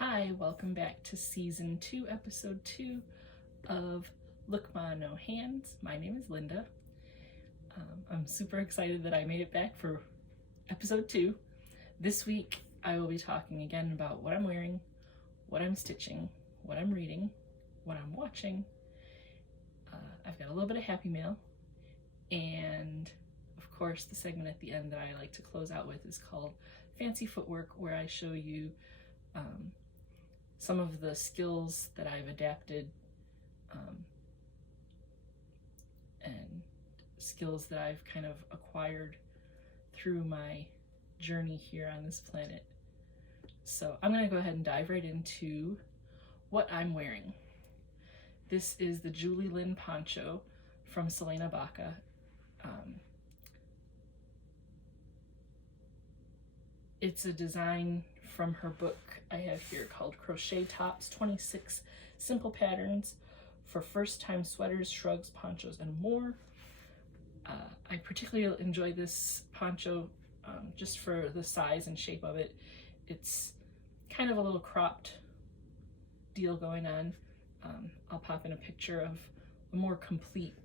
Hi, welcome back to season 2, episode 2 of Look Ma No Hands. My name is Linda. I'm super excited that I made it back for episode 2. This week I will be talking again about what I'm wearing, what I'm stitching, what I'm reading, what I'm watching. I've got a little bit of happy mail, and of course the segment at the end that I like to close out with is called Fancy Footwork, where I show you some of the skills that I've adapted and skills that I've kind of acquired through my journey here on this planet. So I'm going to go ahead and dive right into what I'm wearing. This is the Lynn Poncho from Selena Baca. It's a design from her book I have here called Crochet Tops, 26 Simple Patterns for First-Time Sweaters, Shrugs, Ponchos, and More. I particularly enjoy this poncho just for the size and shape of it. It's kind of a little cropped deal going on. I'll pop in a picture of a more complete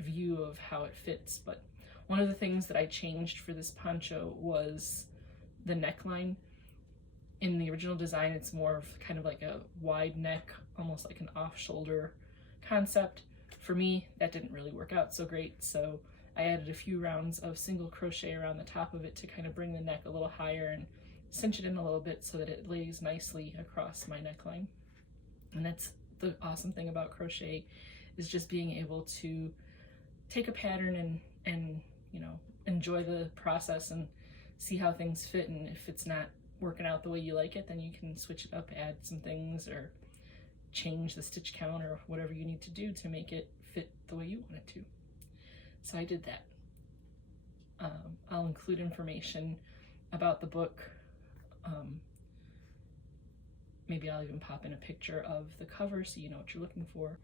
view of how it fits, but one of the things that I changed for this poncho was the neckline. In the original design, it's more of kind of like a wide neck, almost like an off-shoulder concept. For me, that didn't really work out so great, so I added a few rounds of single crochet around the top of it to kind of bring the neck a little higher and cinch it in a little bit so that it lays nicely across my neckline. And that's the awesome thing about crochet, is just being able to take a pattern and you know, enjoy the process and see how things fit, and if it's not working out the way you like it, then you can switch it up, add some things, or change the stitch count or whatever you need to do to make it fit the way you want it to. So I did that. I'll include information about the book. Maybe I'll even pop in a picture of the cover so you know what you're looking for.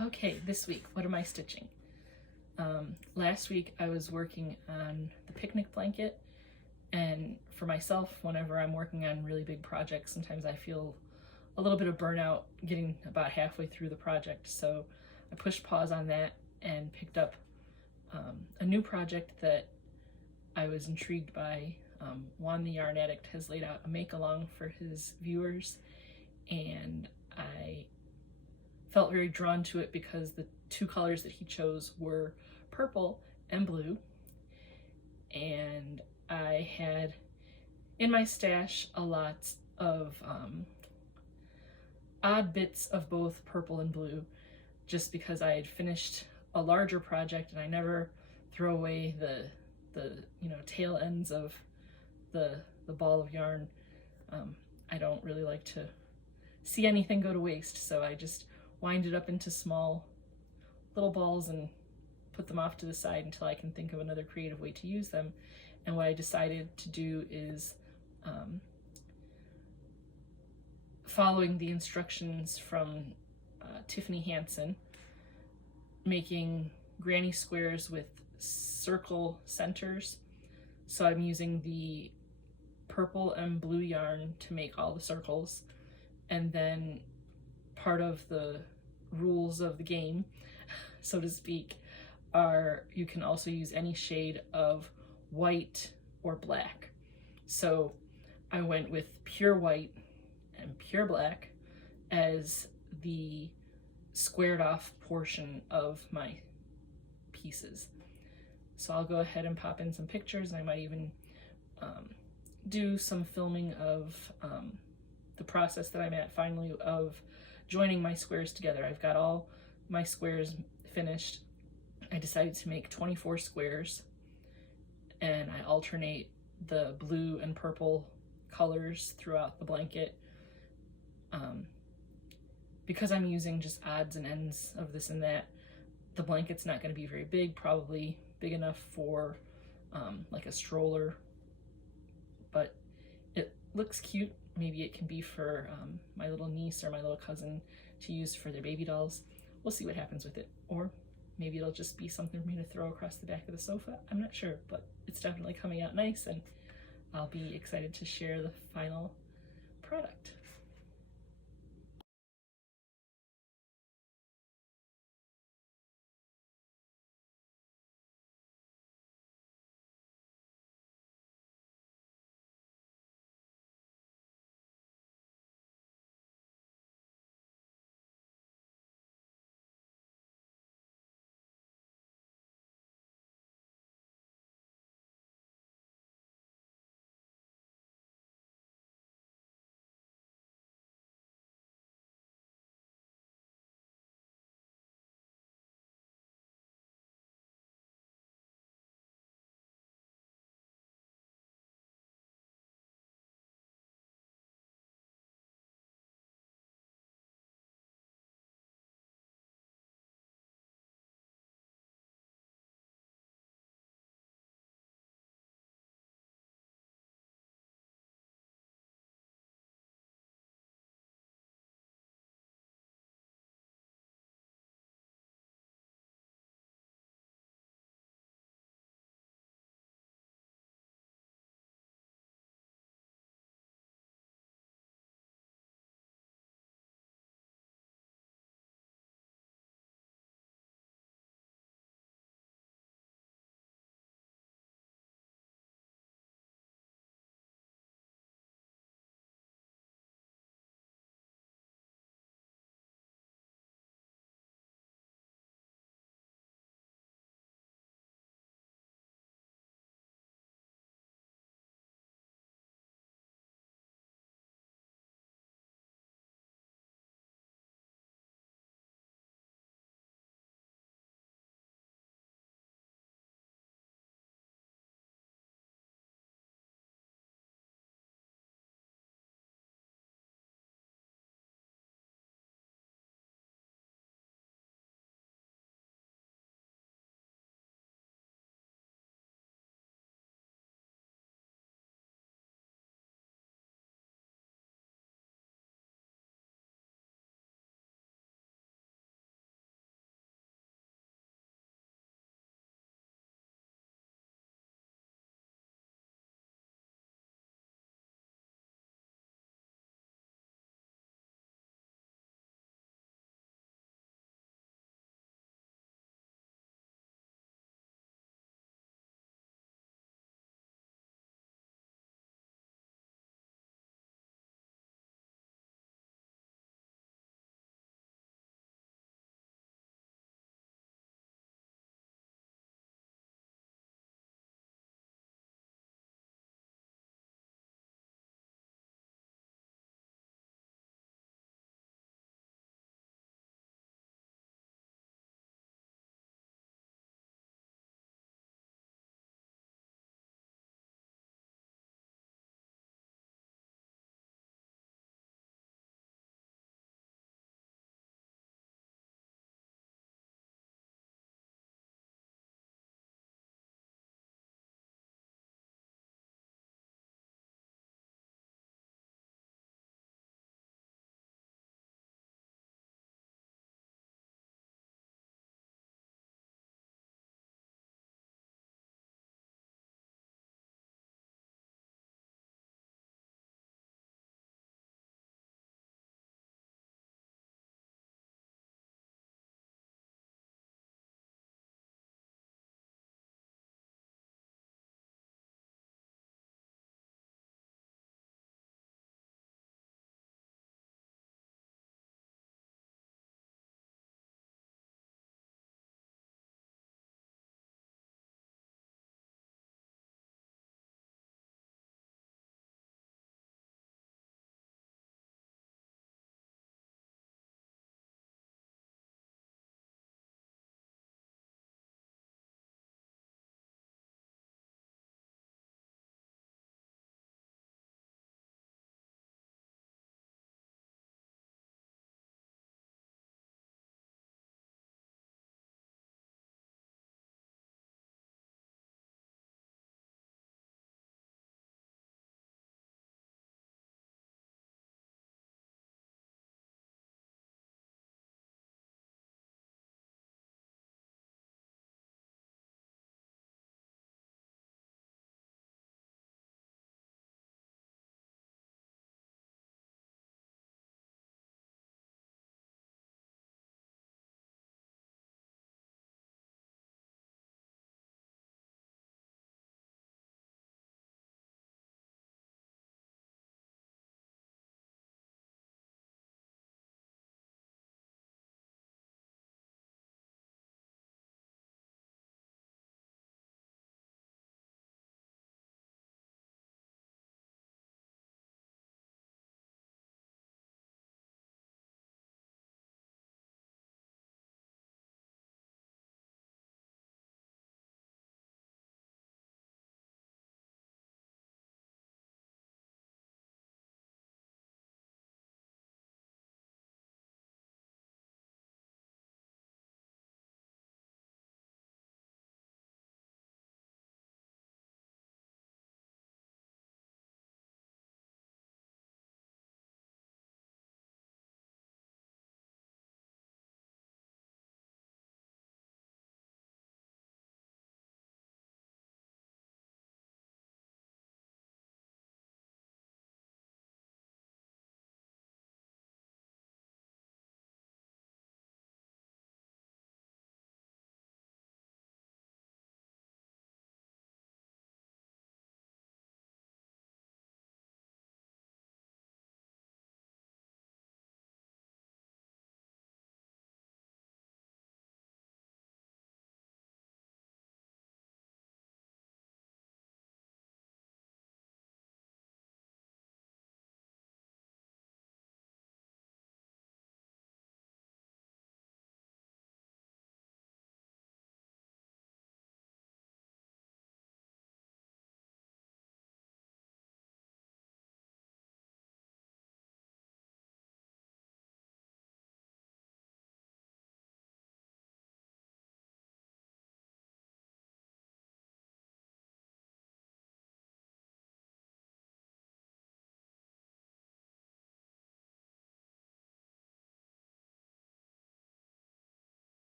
Okay, this week, what am I stitching? Last week I was working on the picnic blanket, and for myself, whenever I'm working on really big projects, sometimes I feel a little bit of burnout getting about halfway through the project. So I pushed pause on that and picked up a new project that I was intrigued by. Juan the Yarn Addict has laid out a make-along for his viewers, and I felt very drawn to it because the two colors that he chose were purple and blue, and I had in my stash a lot of odd bits of both purple and blue, just because I had finished a larger project and I never throw away the you know, tail ends of the ball of yarn. I don't really like to see anything go to waste, so I just wind it up into small little balls and put them off to the side until I can think of another creative way to use them. And what I decided to do is, following the instructions from Tiffany Hansen, making granny squares with circle centers. So I'm using the purple and blue yarn to make all the circles, and then part of the rules of the game, so to speak, are you can also use any shade of white or black. So I went with pure white and pure black as the squared off portion of my pieces. So I'll go ahead and pop in some pictures, and I might even do some filming of the process that I'm at finally of joining my squares together. I've got all my squares finished. I decided to make 24 squares, and I alternate the blue and purple colors throughout the blanket. Because I'm using just odds and ends of this and that, the blanket's not going to be very big, probably big enough for like a stroller, but it looks cute. Maybe it can be for my little niece or my little cousin to use for their baby dolls. We'll see what happens with it. Or maybe it'll just be something for me to throw across the back of the sofa. I'm not sure, but it's definitely coming out nice, and I'll be excited to share the final product.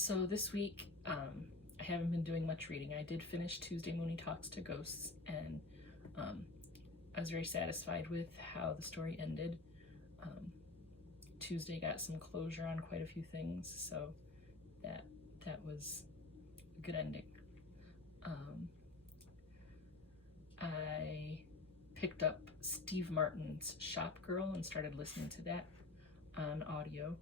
So this week, I haven't been doing much reading. I did finish Tuesday Mooney Talks to Ghosts, and I was very satisfied with how the story ended. Tuesday got some closure on quite a few things, so that was a good ending. I picked up Steve Martin's Shopgirl and started listening to that on audio.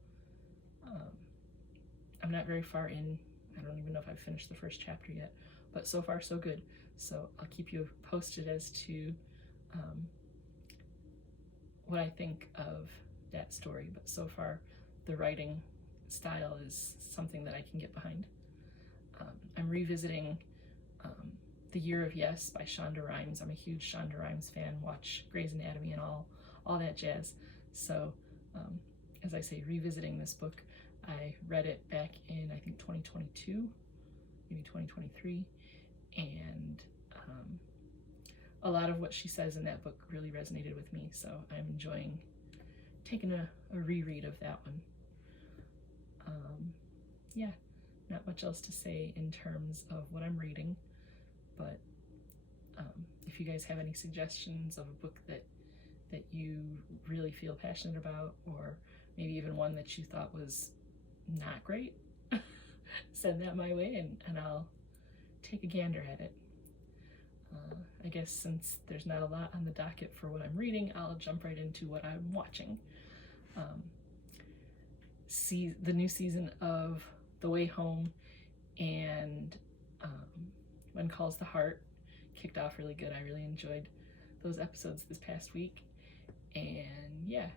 I'm not very far in. I don't even know if I've finished the first chapter yet, but so far so good. So I'll keep you posted as to what I think of that story. But so far, the writing style is something that I can get behind. I'm revisiting The Year of Yes by Shonda Rhimes. I'm a huge Shonda Rhimes fan. Watch Grey's Anatomy and all that jazz. So as I say, revisiting this book. I read it back in, I think, 2022, maybe 2023, and a lot of what she says in that book really resonated with me, so I'm enjoying taking a reread of that one. Yeah, not much else to say in terms of what I'm reading, but if you guys have any suggestions of a book that you really feel passionate about, or maybe even one that you thought was not great, send that my way and I'll take a gander at it. I guess since there's not a lot on the docket for what I'm reading, I'll jump right into what I'm watching. See the new season of The Way Home and When Calls the Heart kicked off really good. I really enjoyed those episodes this past week, and yeah,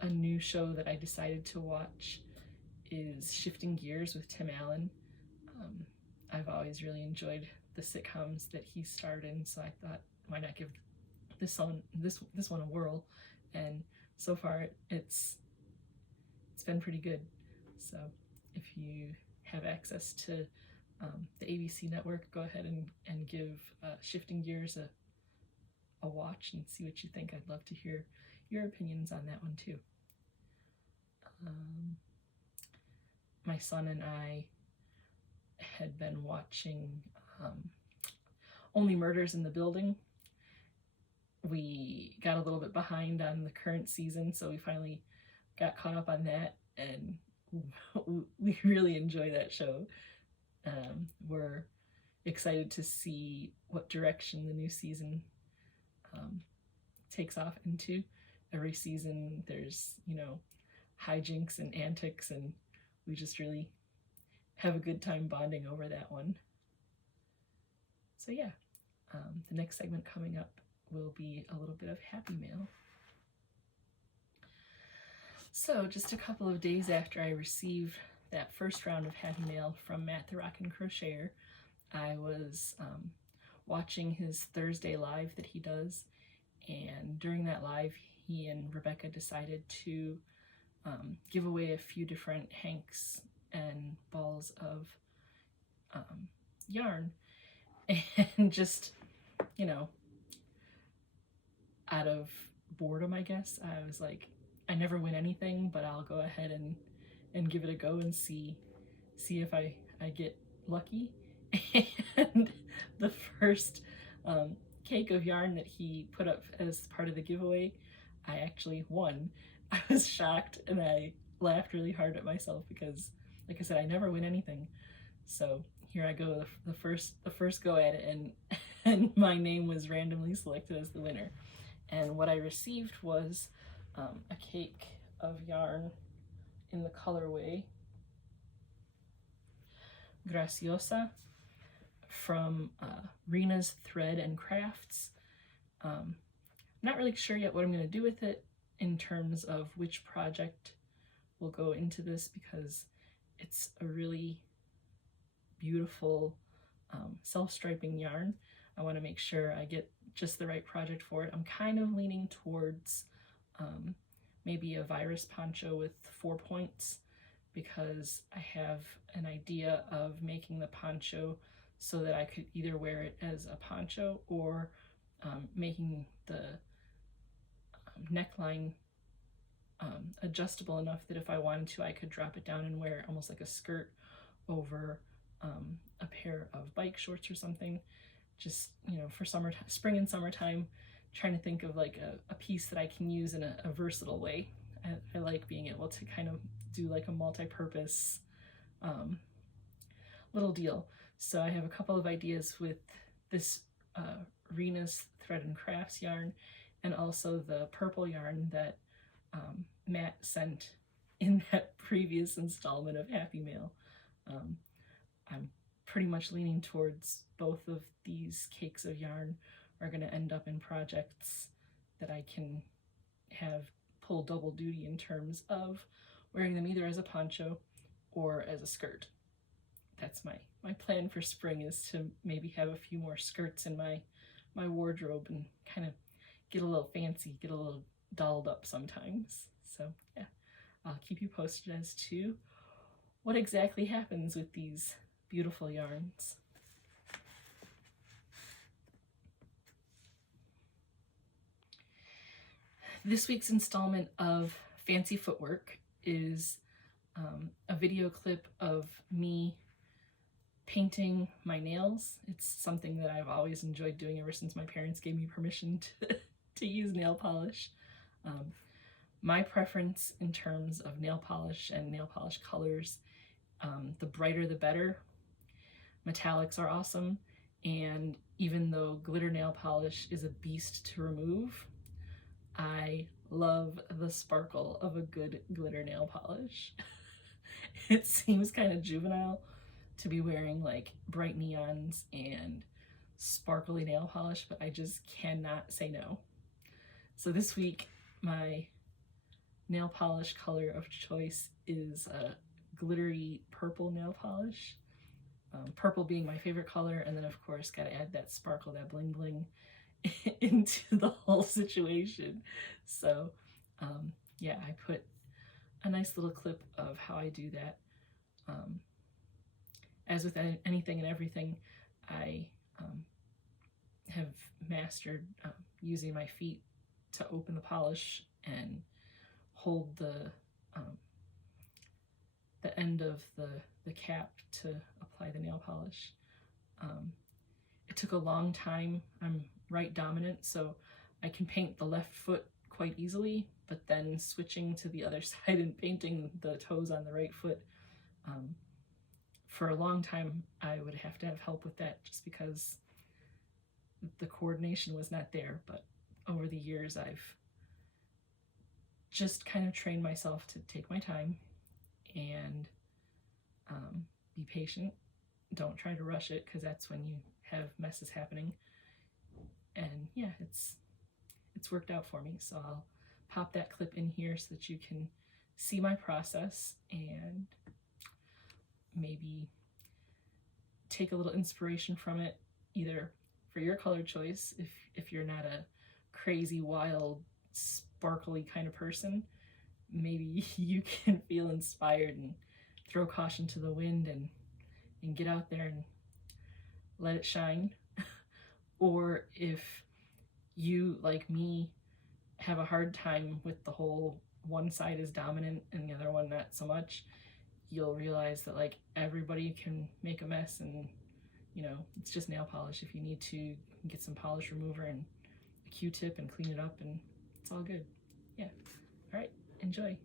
a new show that I decided to watch is Shifting Gears with Tim Allen. I've always really enjoyed the sitcoms that he starred in, so I thought, why not give this one a whirl? And so far, it's been pretty good. So if you have access to the ABC network, go ahead and give Shifting Gears a watch and see what you think. I'd love to hear your opinions on that one too. My son and I had been watching Only Murders in the Building. We got a little bit behind on the current season, so we finally got caught up on that, and we really enjoy that show. We're excited to see what direction the new season takes off into. Every season there's, hijinks and antics, and we just really have a good time bonding over that one. So yeah, the next segment coming up will be a little bit of Happy Mail. So just a couple of days after I received that first round of Happy Mail from Matt the Rockin' Crocheter, I was watching his Thursday live that he does, and during that live he and Rebecca decided to give away a few different hanks and balls of yarn, and just, out of boredom, I guess, I was like, I never win anything, but I'll go ahead and give it a go and see if I get lucky. And the first cake of yarn that he put up as part of the giveaway, I actually won. I was shocked, and I laughed really hard at myself because, like I said, I never win anything. So here I go, the first go at it, and my name was randomly selected as the winner. And what I received was a cake of yarn in the colorway Graciosa from Rena's Thread and Crafts. I'm not really sure yet what I'm going to do with it in terms of which project will go into this, because it's a really beautiful self-striping yarn. I want to make sure I get just the right project for it. I'm kind of leaning towards maybe a virus poncho with 4 points, because I have an idea of making the poncho so that I could either wear it as a poncho or making the neckline adjustable enough that if I wanted to, I could drop it down and wear it almost like a skirt over a pair of bike shorts or something. Just, you know, for spring and summertime, trying to think of like a piece that I can use in a versatile way. I like being able to kind of do like a multi-purpose little deal. So I have a couple of ideas with this Rhimes Thread and Crafts yarn, and also the purple yarn that Matt sent in that previous installment of Happy Mail. I'm pretty much leaning towards both of these cakes of yarn are going to end up in projects that I can have pull double duty in terms of wearing them either as a poncho or as a skirt. That's my plan for spring, is to maybe have a few more skirts in my wardrobe and kind of get a little fancy, get a little dolled up sometimes. So yeah, I'll keep you posted as to what exactly happens with these beautiful yarns. This week's installment of Fancy Footwork is a video clip of me painting my nails. It's something that I've always enjoyed doing ever since my parents gave me permission to use nail polish. My preference in terms of nail polish and nail polish colors, the brighter the better. Metallics are awesome, and even though glitter nail polish is a beast to remove, I love the sparkle of a good glitter nail polish. It seems kind of juvenile to be wearing like bright neons and sparkly nail polish, but I just cannot say no. So this week, my nail polish color of choice is a glittery purple nail polish. Purple being my favorite color, and then of course gotta add that sparkle, that bling bling into the whole situation. So yeah, I put a nice little clip of how I do that. As with anything and everything, I have mastered using my feet to open the polish and hold the end of the cap to apply the nail polish. It took a long time. I'm right dominant, so I can paint the left foot quite easily, but then switching to the other side and painting the toes on the right foot, for a long time I would have to have help with that just because the coordination was not there. But over the years I've just kind of trained myself to take my time and be patient. Don't try to rush it, because that's when you have messes happening. And yeah, it's worked out for me. So I'll pop that clip in here so that you can see my process and maybe take a little inspiration from it, either for your color choice, if you're not a crazy, wild, sparkly kind of person, maybe you can feel inspired and throw caution to the wind and get out there and let it shine. Or if you, like me, have a hard time with the whole one side is dominant and the other one not so much, you'll realize that like everybody can make a mess, and you know, it's just nail polish. If you need to, get some polish remover and a Q-tip and clean it up, and it's all good. Yeah. All right, enjoy.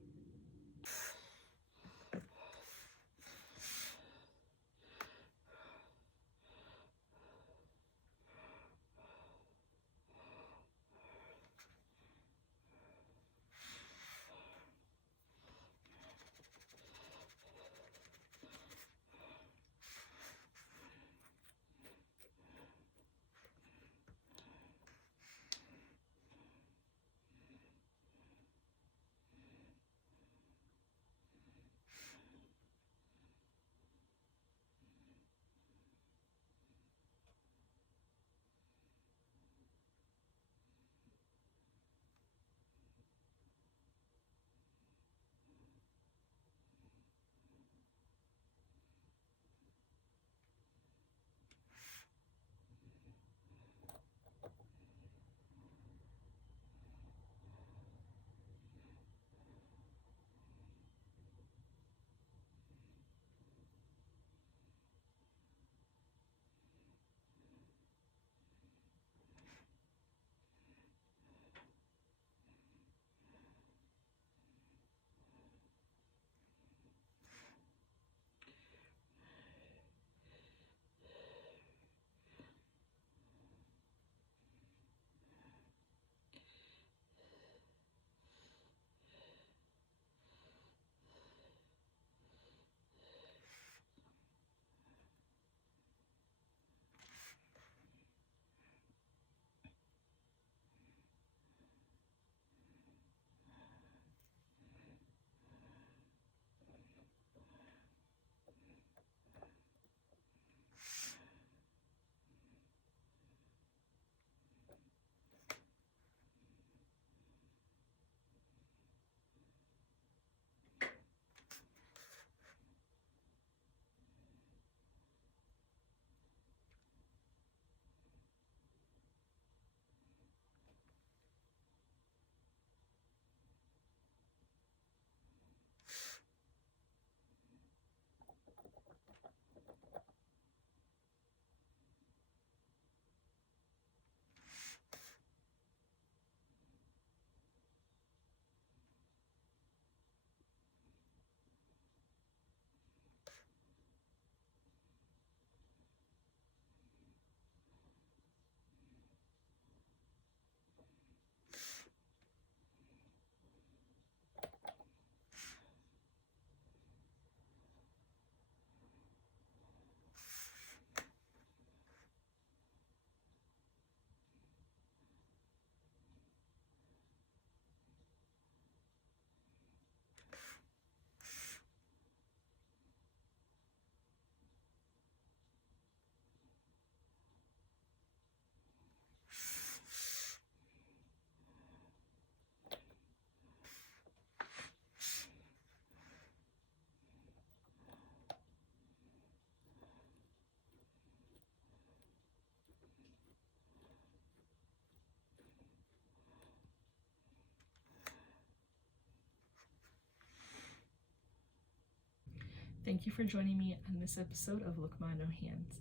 Thank you for joining me on this episode of Look Ma No Hands.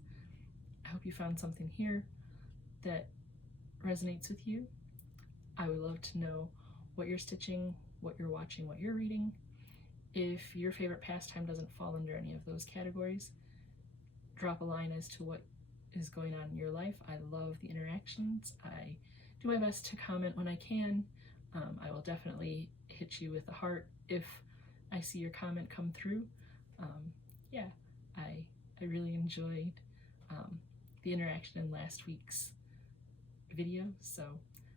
I hope you found something here that resonates with you. I would love to know what you're stitching, what you're watching, what you're reading. If your favorite pastime doesn't fall under any of those categories, drop a line as to what is going on in your life. I love the interactions. I do my best to comment when I can. I will definitely hit you with a heart if I see your comment come through. Yeah, I really enjoyed the interaction in last week's video, so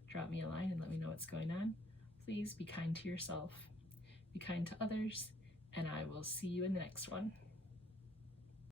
drop me a line and let me know what's going on. Please be kind to yourself, be kind to others, and I will see you in the next one.